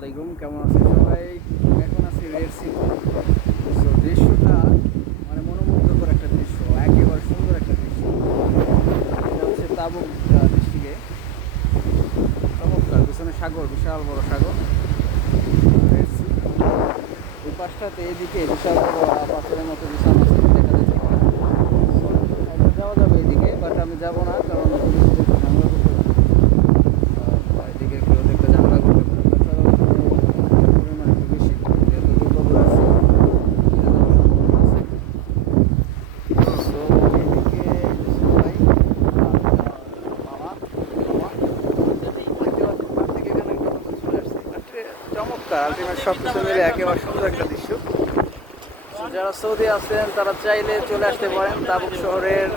আলাইকুম, কেমন আছেন সবাই? এখন আছি রেড সি। সো দৃশ্যটা মানে মনোমুগ্ধকর একটা দৃশ্য, একেবারে সুন্দর একটা দৃশ্য। এটা হচ্ছে তাবুক ডিস্ট্রিক্টে। চমৎকার, পিছনে সাগর, বিশাল বড় সাগর, রেড সি। ওই পাশটাতে এদিকে বিশাল বড় পাথরের মতো বিশাল মাছ দেখা যাচ্ছে। যাওয়া যাবে এদিকে, বাট আমি যাবো না, কারণ ঝামেলা করতে পারি। এদিকে কেউ দেখতে ঝামেলা করতে পারে। তাছাড়াও পরিমাণ একটু বেশি, যেহেতু দুর্গাপুর আছে, সো এদিকে সবাই মামা থেকে এখানে চলে আসছে। চমৎকার, আলটিমেট সব কিছু মিলে একেবারে সুন্দর একটা দৃশ্য। যারা সৌদি আছেন তারা চাইলে চলে আসতে পারেন তাবুক শহরের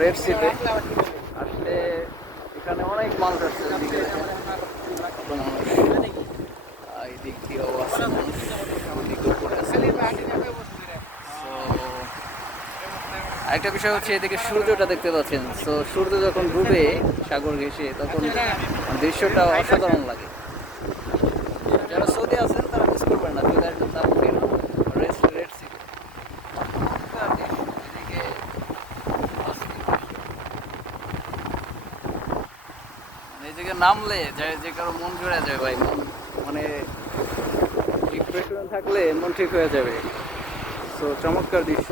রেড সিতে। আসলে এখানে অনেক মানুষ আসছে, এদিকে মানুষ, এই দিক দিয়েও আছে মানুষ, ওদিকেও পড়ে আছে। So, আরেকটা বিষয় হচ্ছে এদিকে সূর্যটা দেখতে পাচ্ছেন। তো সূর্য যখন ডুবে সাগর ঘেঁষে, তখন দৃশ্যটা অসাধারণ লাগে। যারা সৌদি আছেন তারা মিস করবেন না, চলে আসবেন তাবুকের রেড সিতে। এদিকে এই জায়গায় নামলে যে কারো মন জুড়ে যাবে ভাই, মন মানে ডিপ্রেশনে থাকলে মন ঠিক হয়ে যাবে। সো চমৎকার দৃশ্য।